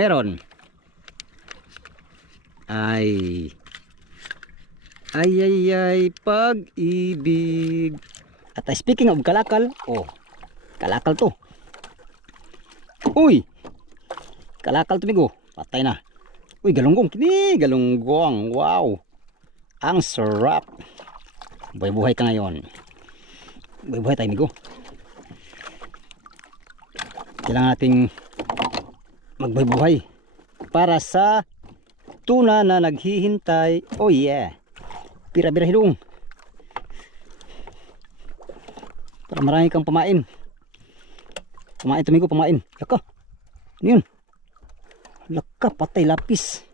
meron? Ay. Ay, ay, ay, pag-ibig. At speaking of kalakal, oh, kalakal to. Uy, kalakal to migo. Patay na. Uy, galunggong. Kini, galunggong. Wow. Ang sarap. Buhay-buhay ka ngayon. Buhay-buhay tayo migo. Kailangan nating magbuhay-buhay para sa tuna na naghihintay. Oh yeah. Pira-pira hilong. Para marami kang pamain. Pamain tumigo, pamain. Laka. Ano yun? Laka, patay lapis.